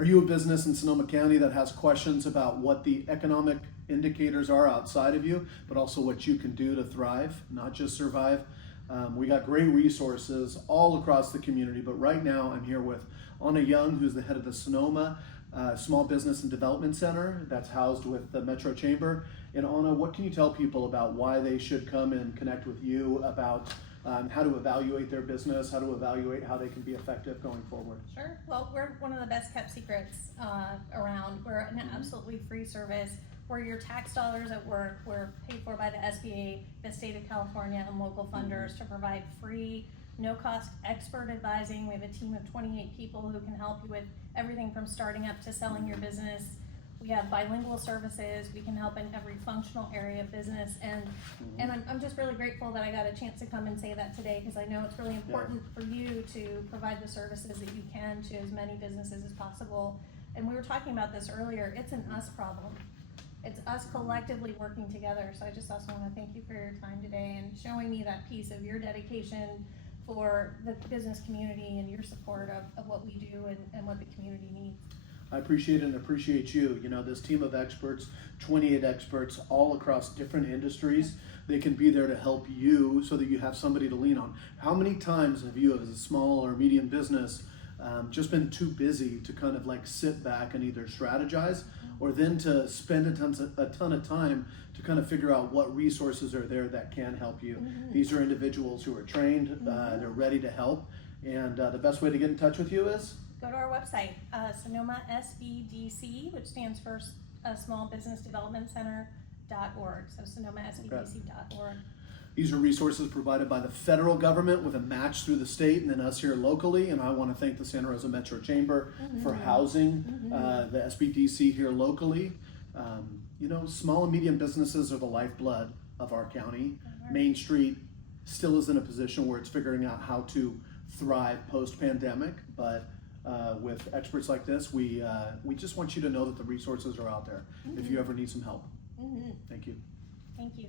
Are you a business in Sonoma County that has questions about what the economic indicators are outside of you, but also what you can do to thrive, not just survive? We got great resources all across the community, but right now I'm here with Onna Young, who's the head of the Sonoma Small Business and Development Center that's housed with the Metro Chamber. And Onna, what can you tell people about why they should come and connect with you about how to evaluate their business, how to evaluate how they can be effective going forward? Sure. Well, we're one of the best kept secrets around. We're an absolutely free service where your tax dollars at work. We're paid for by the SBA, the state of California, and local funders to provide free, no-cost expert advising. We have a team of 28 people who can help you with everything from starting up to selling your business. We have bilingual services. We can help in every functional area of business, and I'm just really grateful that I got a chance to come and say that today, because I know it's really important for you to provide the services that you can to as many businesses as possible. And we were talking about this earlier. It's an us problem. It's us collectively working together. So I just also want to thank you for your time today and showing me that piece of your dedication for the business community and your support of what we do and what the community needs. I appreciate it and appreciate you. You know, this team of experts, 28 experts all across different industries, they can be there to help you so that you have somebody to lean on. How many times have you as a small or medium business just been too busy to kind of like sit back and either strategize or then to spend a ton of time to kind of figure out what resources are there that can help you? These are individuals who are trained, they're ready to help, and the best way to get in touch with you is? Go to our website, Sonoma SBDC, which stands for Small Business Development Center.org. So SonomaSBDC.org. These are resources provided by the federal government with a match through the state and then us here locally. And I want to thank the Santa Rosa Metro Chamber for housing the SBDC here locally. You know, small and medium businesses are the lifeblood of our county. Main Street still is in a position where it's figuring out how to thrive post-pandemic, but with experts like this, we just want you to know that the resources are out there if you ever need some help. Thank you. Thank you.